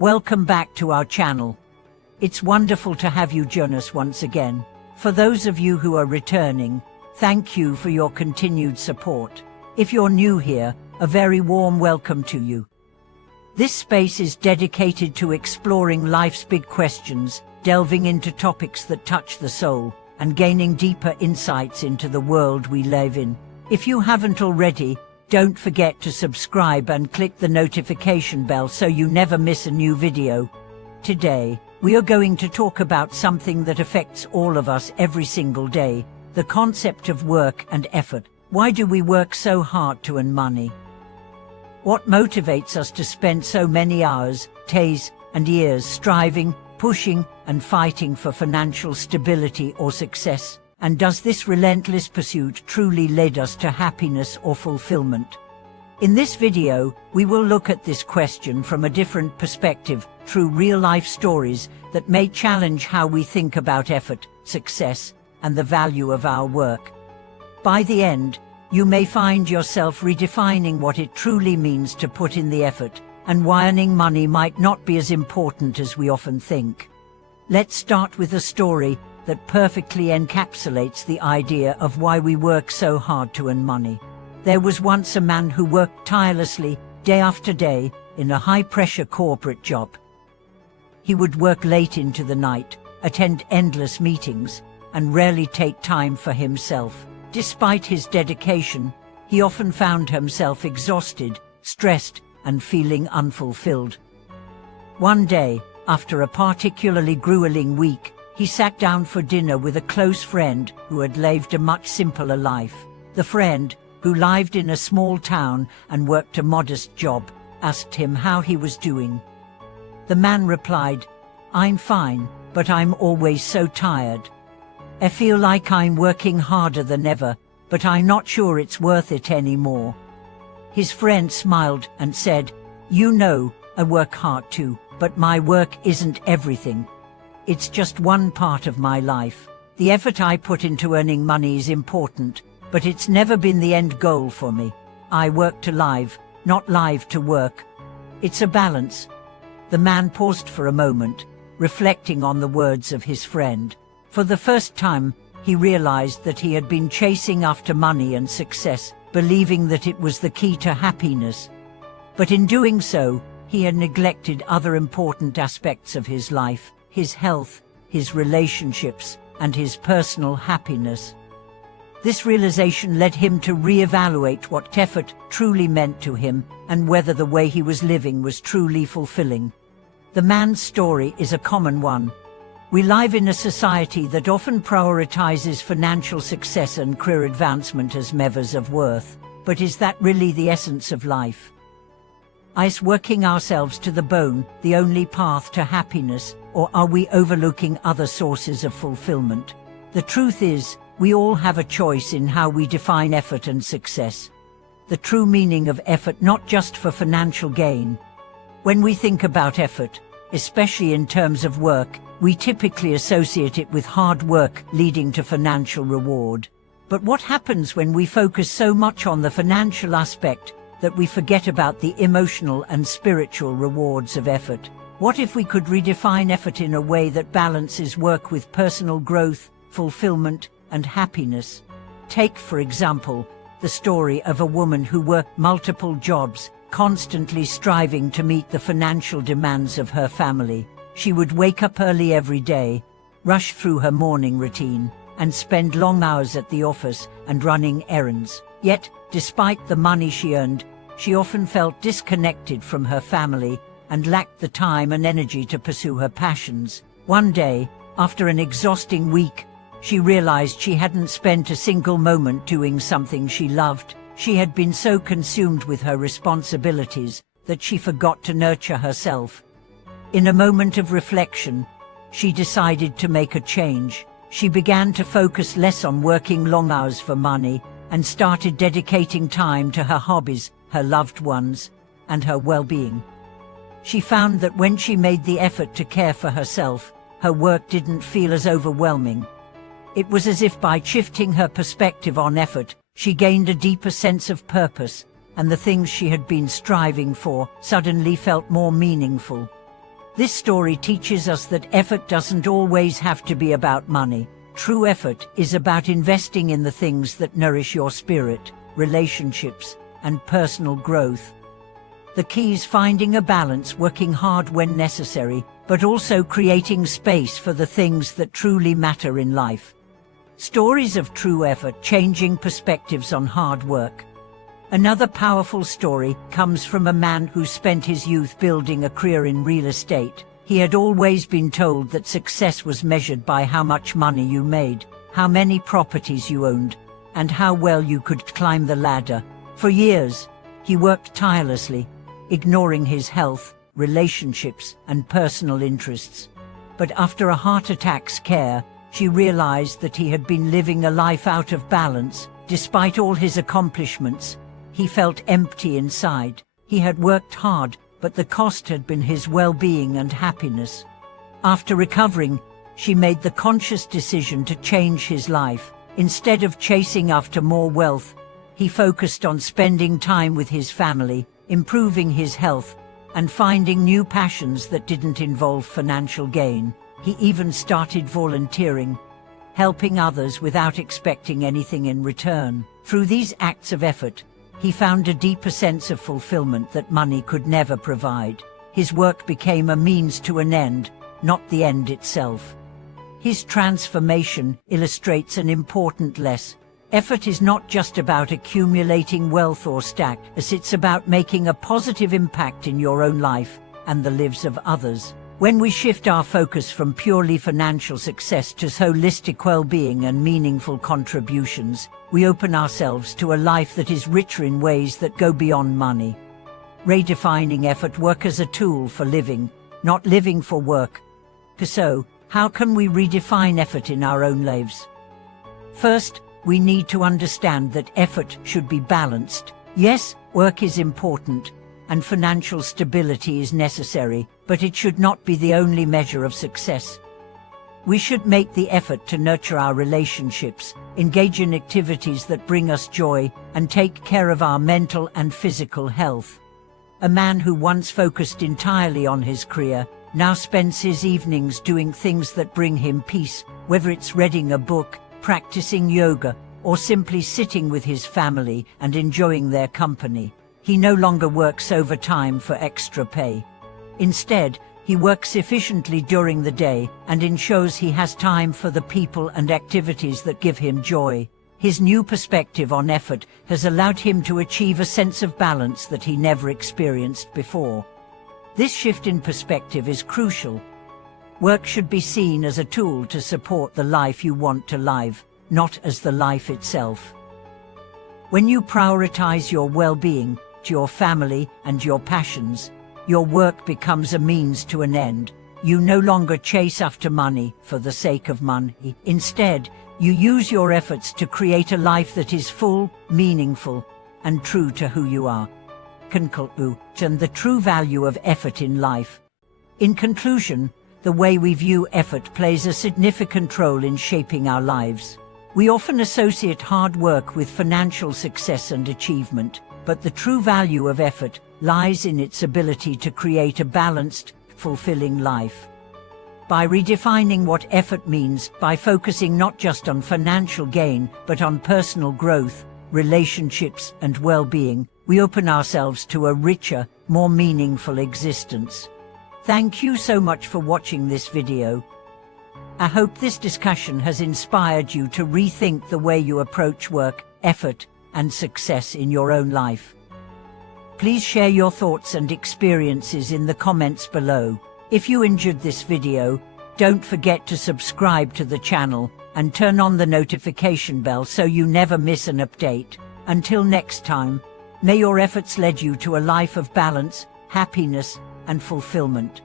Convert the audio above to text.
Welcome back to our channel. It's wonderful to have you join us once again. For those of you who are returning, thank you for your continued support. If you're new here, a very warm welcome to you. This space is dedicated to exploring life's big questions, delving into topics that touch the soul, and gaining deeper insights into the world we live in. If you haven't already, don't forget to subscribe and click the notification bell so you never miss a new video. Today, we are going to talk about something that affects all of us every single day, the concept of work and effort. Why do we work so hard to earn money? What motivates us to spend so many hours, days, and years striving, pushing, and fighting for financial stability or success? And does this relentless pursuit truly lead us to happiness or fulfillment? In this video, we will look at this question from a different perspective, through real-life stories that may challenge how we think about effort, success, and the value of our work. By the end, you may find yourself redefining what it truly means to put in the effort, and why earning money might not be as important as we often think. Let's start with a story that perfectly encapsulates the idea of why we work so hard to earn money. There was once a man who worked tirelessly, day after day, in a high-pressure corporate job. He would work late into the night, attend endless meetings, and rarely take time for himself. Despite his dedication, he often found himself exhausted, stressed, and feeling unfulfilled. One day, after a particularly grueling week, he sat down for dinner with a close friend who had lived a much simpler life. The friend, who lived in a small town and worked a modest job, asked him how he was doing. The man replied, "I'm fine, but I'm always so tired. I feel like I'm working harder than ever, but I'm not sure it's worth it anymore." His friend smiled and said, "You know, I work hard too, but my work isn't everything. It's just one part of my life. The effort I put into earning money is important, but it's never been the end goal for me. I work to live, not live to work. It's a balance." The man paused for a moment, reflecting on the words of his friend. For the first time, he realized that he had been chasing after money and success, believing that it was the key to happiness. But in doing so, he had neglected other important aspects of his life: his health, his relationships, and his personal happiness. This realization led him to re-evaluate what effort truly meant to him and whether the way he was living was truly fulfilling. The man's story is a common one. We live in a society that often prioritizes financial success and career advancement as measures of worth. But is that really the essence of life? Is working ourselves to the bone the only path to happiness, or are we overlooking other sources of fulfillment? The truth is, we all have a choice in how we define effort and success. The true meaning of effort, not just for financial gain. When we think about effort, especially in terms of work, we typically associate it with hard work leading to financial reward. But what happens when we focus so much on the financial aspect that we forget about the emotional and spiritual rewards of effort? What if we could redefine effort in a way that balances work with personal growth, fulfillment, and happiness? Take, for example, the story of a woman who worked multiple jobs, constantly striving to meet the financial demands of her family. She would wake up early every day, rush through her morning routine, and spend long hours at the office and running errands. Yet, despite the money she earned, she often felt disconnected from her family and lacked the time and energy to pursue her passions. One day, after an exhausting week, she realized she hadn't spent a single moment doing something she loved. She had been so consumed with her responsibilities that she forgot to nurture herself. In a moment of reflection, she decided to make a change. She began to focus less on working long hours for money and started dedicating time to her hobbies, her loved ones, and her well-being. She found that when she made the effort to care for herself, her work didn't feel as overwhelming. It was as if by shifting her perspective on effort, she gained a deeper sense of purpose, and the things she had been striving for suddenly felt more meaningful. This story teaches us that effort doesn't always have to be about money. True effort is about investing in the things that nourish your spirit, relationships, and personal growth. The key is finding a balance, working hard when necessary, but also creating space for the things that truly matter in life. Stories of true effort changing perspectives on hard work. Another powerful story comes from a man who spent his youth building a career in real estate. He had always been told that success was measured by how much money you made, how many properties you owned, and how well you could climb the ladder. For years, he worked tirelessly, ignoring his health, relationships, and personal interests. But after a heart attack scare, she realized that he had been living a life out of balance. Despite all his accomplishments, he felt empty inside. He had worked hard, but the cost had been his well-being and happiness. After recovering, she made the conscious decision to change his life. Instead of chasing after more wealth, he focused on spending time with his family, improving his health, and finding new passions that didn't involve financial gain. He even started volunteering, helping others without expecting anything in return. Through these acts of effort, he found a deeper sense of fulfillment that money could never provide. His work became a means to an end, not the end itself. His transformation illustrates an important lesson. Effort is not just about accumulating wealth or status, it's about making a positive impact in your own life and the lives of others. When we shift our focus from purely financial success to holistic well-being and meaningful contributions, we open ourselves to a life that is richer in ways that go beyond money. Redefining effort work as a tool for living, not living for work. So, how can we redefine effort in our own lives? First, we need to understand that effort should be balanced. Yes, work is important, and financial stability is necessary, but it should not be the only measure of success. We should make the effort to nurture our relationships, engage in activities that bring us joy, and take care of our mental and physical health. A man who once focused entirely on his career now spends his evenings doing things that bring him peace, whether it's reading a book, practicing yoga, or simply sitting with his family and enjoying their company. He no longer works overtime for extra pay. Instead, he works efficiently during the day and ensures he has time for the people and activities that give him joy. His new perspective on effort has allowed him to achieve a sense of balance that he never experienced before. This shift in perspective is crucial. Work should be seen as a tool to support the life you want to live, not as the life itself. When you prioritize your well-being, your family, and your passions, your work becomes a means to an end. You no longer chase after money for the sake of money. Instead, you use your efforts to create a life that is full, meaningful, and true to who you are. And the true value of effort in life. In conclusion, the way we view effort plays a significant role in shaping our lives. We often associate hard work with financial success and achievement, but the true value of effort lies in its ability to create a balanced, fulfilling life. By redefining what effort means, by focusing not just on financial gain, but on personal growth, relationships, and well-being, we open ourselves to a richer, more meaningful existence. Thank you so much for watching this video. I hope this discussion has inspired you to rethink the way you approach work, effort, and success in your own life. Please share your thoughts and experiences in the comments below. If you enjoyed this video, don't forget to subscribe to the channel and turn on the notification bell so you never miss an update. Until next time, may your efforts lead you to a life of balance, happiness, and fulfillment.